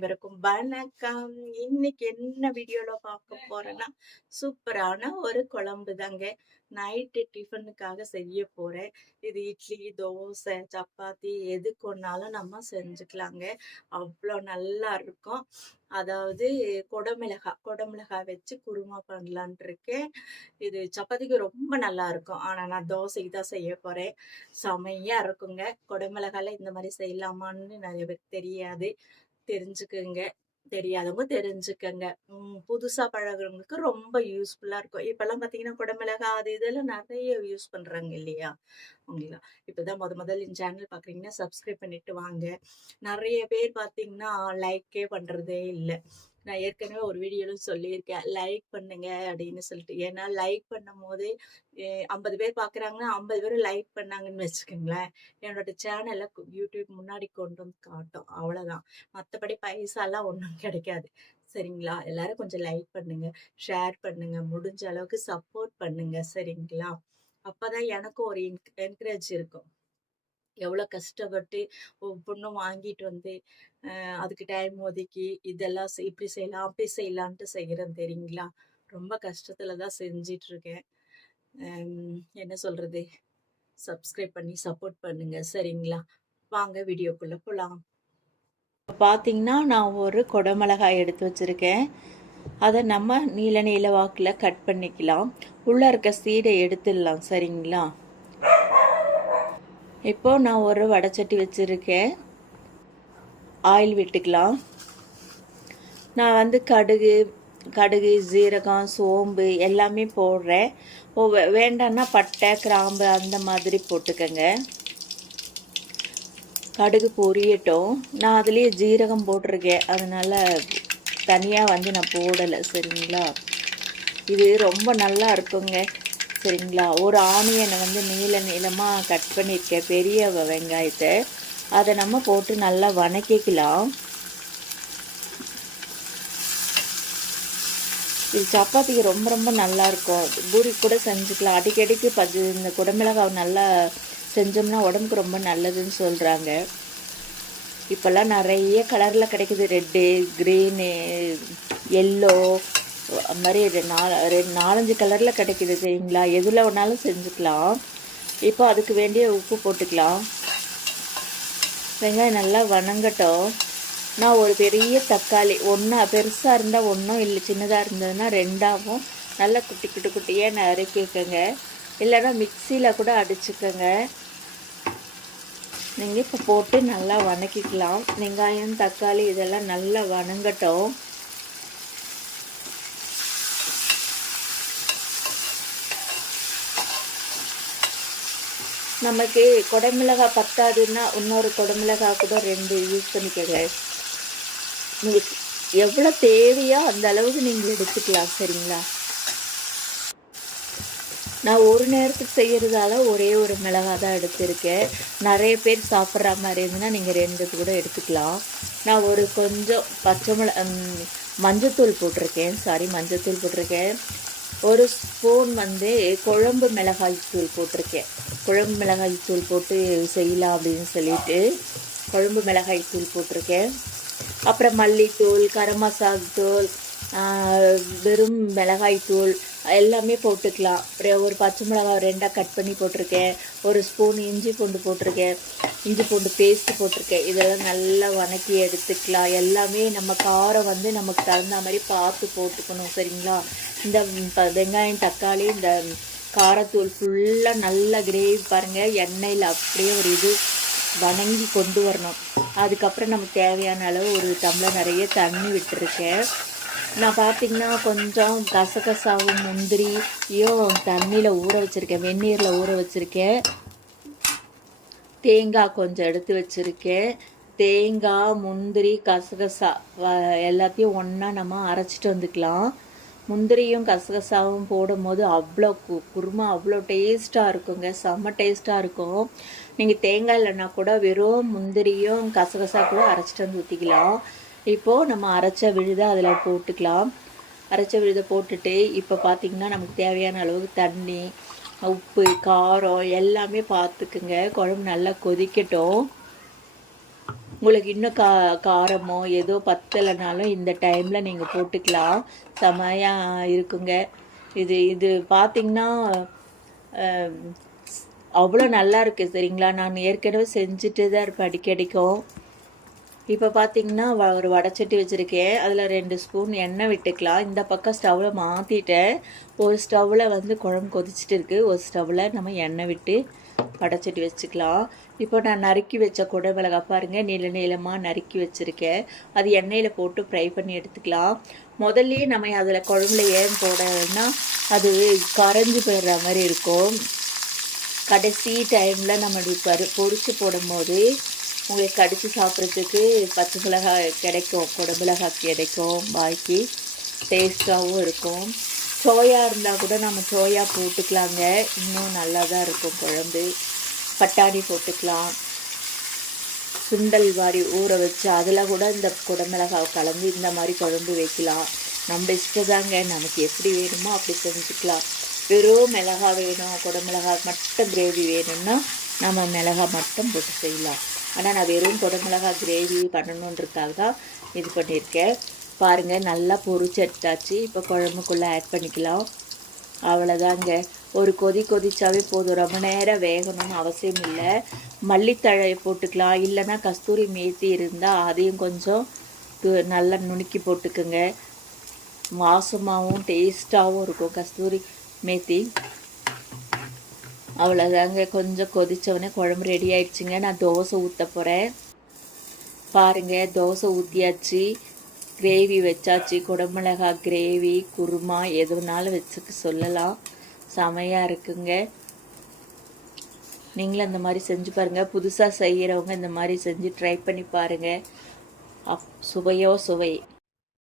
அனைவருக்கும் வணக்கம். இன்னைக்கு என்ன வீடியோல பார்க்க போறேன்னா, சூப்பரான ஒரு குழம்பு தாங்க. நைட்டு டிஃபனுக்காக செய்ய போறேன். இது இட்லி, தோசை, சப்பாத்தி எதுக்கு ஒன்னாலும் நம்ம செஞ்சுக்கலாங்க. அவ்வளோ நல்லா இருக்கும். அதாவது கொடமிளகாய் வச்சு குருமா பண்ணலான் இருக்கேன். இது சப்பாத்திக்கு ரொம்ப நல்லா இருக்கும். ஆனா நான் தோசைக்கு தான் செய்ய போறேன். செமையா இருக்குங்க. கொடமிளகால இந்த மாதிரி செய்யலாமான்னு நிறைய பேருக்கு தெரியாது. தெரிஞ்சுக்குங்க. தெரியாதவங்க தெரிஞ்சுக்கங்க. புதுசா பழகுறவங்களுக்கு ரொம்ப யூஸ்ஃபுல்லா இருக்கும். இப்பல்லாம் பாத்தீங்கன்னா, குடமிளகாய் அது இதெல்லாம் நெறைய யூஸ் பண்றாங்க இல்லையா? உங்களுக்கு இப்பதான் முதல்ல இந்த சேனல் பாக்குறீங்கன்னா, சப்ஸ்கிரைப் பண்ணிட்டு வாங்க. நெறைய பேர் பாத்தீங்கன்னா, லைக்கே பண்றதே இல்ல. நான் ஏற்கனவே ஒரு வீடியோல சொல்லியிருக்கேன். லைக் பண்ணுங்க அப்படின்னு சொல்லிட்டு. ஏன்னா லைக் பண்ணும்போது 50 பேர் பாக்குறாங்கன்னா, 50 பேரும் லைக் பண்ணாங்கன்னு வச்சுக்கோங்களேன், என்னோட சேனல்ல யூடியூப் முன்னாடி கொண்டு வந்து காட்டும். அவ்வளவுதான். மத்தபடி பைசாலாம் ஒண்ணும் கிடைக்காது. சரிங்களா? எல்லாரும் கொஞ்சம் லைக் பண்ணுங்க, ஷேர் பண்ணுங்க, முடிஞ்ச அளவுக்கு சப்போர்ட் பண்ணுங்க. சரிங்களா? அப்பதான் எனக்கும் ஒரு என்கரேஜ் இருக்கும். எவ்வளவு கஷ்டப்பட்டு ஒவ்வொன்றும் வாங்கிட்டு வந்து அதுக்கு டைம் ஒதுக்கி இதெல்லாம் இப்படி செய்யலாம் அப்படி செய்யலான்ட்டு செய்யறேன் தெரியுங்களா? ரொம்ப கஷ்டத்துலதான் செஞ்சிட்டு இருக்கேன். என்ன சொல்றது, சப்ஸ்கிரைப் பண்ணி சப்போர்ட் பண்ணுங்க. சரிங்களா? வாங்க வீடியோக்குள்ள போலாம். பார்த்தீங்கன்னா, நான் ஒரு குடமிளகாய் எடுத்து வச்சிருக்கேன். அதை நம்ம நீல வாக்கில் கட் பண்ணிக்கலாம். உள்ள இருக்க சீடை எடுத்துடலாம். சரிங்களா? இப்போ நான் ஒரு வடைச்சட்டி வச்சிருக்கேன். ஆயில் விட்டுக்கலாம். நான் வந்து கடுகு, ஜீரகம், சோம்பு எல்லாமே போடுறேன். வேண்டான்னா பட்டை, கிராம்பு அந்த மாதிரி போட்டுக்கங்க. கடுகு பொரியட்டும். நான் அதுலேயே ஜீரகம் போட்டிருக்கேன், அதனால தனியாக வந்து நான் போடலை. சரிங்களா? இது ரொம்ப நல்லா இருக்குங்க. சரிங்களா? ஒரு ஆனியனை வந்து நீளமாக கட் பண்ணியிருக்கேன், பெரிய வெங்காயத்தை. அதை நம்ம போட்டு நல்லா வணக்கிக்கலாம். இது சப்பாத்திக்கு ரொம்ப ரொம்ப நல்லா இருக்கும். பூரி கூட செஞ்சுக்கலாம். அடிக்கடிக்கு இந்த குடமிளகாய் நல்லா செஞ்சோம்னா உடம்புக்கு ரொம்ப நல்லதுன்னு சொல்கிறாங்க. இப்போல்லாம் நிறைய கலரில் கிடைக்குது. ரெட்டு, க்ரீனு, எல்லோ, அது மாதிரி 4-5 கலரில் கிடைக்குது. சரிங்களா? எதில் வேணாலும் செஞ்சுக்கலாம். இப்போ அதுக்கு வேண்டிய உப்பு போட்டுக்கலாம். வெங்காயம் நல்லா வணங்கட்டும். நான் ஒரு பெரிய தக்காளி, பெருசாக இருந்தால் ஒன்றும் இல்லை, சின்னதாக இருந்ததுன்னா 2ஆகவும் நல்லா குட்டியாக நறுக்கிக்கங்க. இல்லைன்னா மிக்சியில் கூட அடிச்சுக்கோங்க. நீங்கள் இப்போ போட்டு நல்லா வணக்கிக்கலாம். வெங்காயம், தக்காளி இதெல்லாம் நல்லா வணங்கட்டும். நமக்கு குடமிளகாய் பத்தாதுன்னா இன்னொரு குடமிளகாய் கூட 2 யூஸ் பண்ணிக்கங்க. உங்களுக்கு எவ்வளோ தேவையோ அந்த அளவுக்கு நீங்கள் எடுத்துக்கலாம். சரிங்களா? நான் ஒரு நேரத்துக்கு செய்கிறதால ஒரே ஒரு மிளகாய் தான் எடுத்திருக்கேன். நிறைய பேர் சாப்பிட்ற மாதிரி இருந்துன்னா நீங்கள் 2 கூட எடுத்துக்கலாம். நான் ஒரு கொஞ்சம் மஞ்சத்தூள் போட்டிருக்கேன். ஒரு ஸ்பூன் வந்து குழம்பு மிளகாய் தூள் போட்டிருக்கேன். குழம்பு மிளகாய் தூள் போட்டு செய்யலாம் அப்படின்னு சொல்லிட்டு குழம்பு மிளகாய் தூள் போட்டிருக்கேன். அப்புறம் மல்லித்தூள், கரம் மசாலா தூள், வெறும் மிளகாய் தூள் எல்லாமே போட்டுக்கலாம். அப்புறம் ஒரு பச்சை மிளகாய் 2ஆக கட் பண்ணி போட்டிருக்கேன். ஒரு ஸ்பூன் இஞ்சி பூண்டு போட்டிருக்கேன். இஞ்சி பூண்டு பேஸ்ட்டு போட்டிருக்கேன். இதெல்லாம் நல்லா வணக்கி எடுத்துக்கலாம். எல்லாமே நம்ம காரம் வந்து நமக்கு தகுந்த மாதிரி பார்த்து போட்டுக்கணும். சரிங்களா? இந்த வெங்காயம், தக்காளி, இந்த காரத்தூள் ஃபுல்லாக நல்லா கிரேவி பாருங்கள், எண்ணெயில் அப்படியே ஒரு இது வணங்கி கொண்டு வரணும். அதுக்கப்புறம் நமக்கு தேவையான அளவு ஒரு டம்ளர் நிறைய தண்ணி விட்டுருக்கேன். நான் பார்த்திங்கன்னா கொஞ்சம் கசகசாவும் முந்திரியும் தண்ணியில் ஊற வச்சுருக்கேன், வெந்நீரில் ஊற வச்சுருக்கேன். தேங்காய் கொஞ்சம் எடுத்து வச்சுருக்கேன். தேங்காய், முந்திரி, கசகசா எல்லாத்தையும் ஒன்றா நம்ம அரைச்சிட்டு வந்துக்கலாம். முந்திரியும் கசகசாவும் போடும் போது அவ்வளோ குருமா அவ்வளோ டேஸ்ட்டாக இருக்குங்க. செம்ம டேஸ்ட்டாக இருக்கும். நீங்கள் தேங்காய் இல்லைன்னா கூட வெறும் முந்திரியும் கசகசா கூட அரைச்சிட்டு வந்து ஊற்றிக்கலாம். இப்போது நம்ம அரைச்ச விழுதை அதில் போட்டுக்கலாம். அரைச்ச விழுதை போட்டுட்டு இப்போ பார்த்திங்கன்னா நமக்கு தேவையான அளவுக்கு தண்ணி, உப்பு, காரம் எல்லாமே பார்த்துக்குங்க. குழம்பு நல்லா கொதிக்கட்டும். உங்களுக்கு இன்னும் காரமோ ஏதோ பத்தலைனாலும் இந்த டைமில் நீங்கள் போட்டுக்கலாம். செமையாக இருக்குங்க. இது இது பார்த்திங்கன்னா அவ்வளோ நல்லா இருக்குது சரிங்களா. நான் ஏற்கனவே செஞ்சுட்டு தான் இருப்பேன் அடிக்கடிக்கும். இப்போ பார்த்தீங்கன்னா ஒரு வடைச்சட்டி வச்சுருக்கேன். அதில் 2 ஸ்பூன் எண்ணெய் விட்டுக்கலாம். இந்த பக்கம் ஸ்டவ்வில் மாற்றிட்டேன். ஒரு ஸ்டவ்வில் வந்து குழம்பு கொதிச்சுட்டு இருக்குது, ஒரு ஸ்டவ்வில் நம்ம எண்ணெய் விட்டு வடைச்சட்டி வச்சுக்கலாம். இப்போ நான் நறுக்கி வச்ச குடமிளகாய் பாருங்கள், நீளமாக நறுக்கி வச்சுருக்கேன். அது எண்ணெயில் போட்டு ஃப்ரை பண்ணி எடுத்துக்கலாம். முதல்லையே நம்ம அதில் குழம்புல ஏன் போடணும்னா அது கரைஞ்சி போயிடுற மாதிரி இருக்கும். கடைசி டைமில் நம்ம பொரிச்சு போடும்போது உங்களுக்கு கடித்து சாப்பிட்றதுக்கு பச்சை மிளகாய் கிடைக்கும், குடமிளகாய் கிடைக்கும், பாய்க்கு டேஸ்ட்டாகவும் இருக்கும். சோயா இருந்தால் கூட நம்ம சோயா போட்டுக்கலாங்க, இன்னும் நல்லா தான் இருக்கும் குழம்பு. பட்டாணி போட்டுக்கலாம், சுண்டல் மாதிரி ஊற வச்சு அதில் கூட இந்த குடமிளகாய் கலந்து இந்த மாதிரி குழம்பு வைக்கலாம். நம்ம இஷ்டதாங்க, நமக்கு எப்படி வேணுமோ அப்படி செஞ்சுக்கலாம். வெறும் மிளகாய் வேணும், குடமிளகாய் மட்டும் கிரேவி வேணும்னா நம்ம மிளகாய் மட்டும் போட்டு செய்யலாம். ஆனால் நான் வெறும் குடமிளகாய் கிரேவி பண்ணணுன்றதுக்காக தான் இது பண்ணியிருக்கேன். பாருங்கள், நல்லா பொரிச்சு எடுத்தாச்சு. இப்போ குழம்புக்குள்ளே ஆட் பண்ணிக்கலாம். அவ்வளோதாங்க, ஒரு கொதிச்சாவே போதும். ரொம்ப நேரம் வேகணும்னு அவசியம் இல்லை. மல்லித்தழை போட்டுக்கலாம், இல்லைன்னா கஸ்தூரி மேத்தி இருந்தால் அதையும் கொஞ்சம் நல்லா நுணுக்கி போட்டுக்குங்க. வாசமாகவும் டேஸ்ட்டாகவும் இருக்கும் கஸ்தூரி மேத்தி. அவ்வளோதாங்க, கொஞ்சம் கொதித்தவொடனே குழம்பு ரெடி ஆயிடுச்சுங்க. நான் தோசை ஊற்ற போகிறேன். பாருங்கள், தோசை ஊற்றியாச்சு, கிரேவி வச்சாச்சு. குடமிளகாய் கிரேவி, குருமா எதுனாலும் வச்சுக்க சொல்லலாம். செமையாக இருக்குங்க. நீங்களும் அந்த மாதிரி செஞ்சு பாருங்கள். புதுசாக செய்கிறவங்க இந்த மாதிரி செஞ்சு ட்ரை பண்ணி பாருங்கள். சுவையோ சுவை.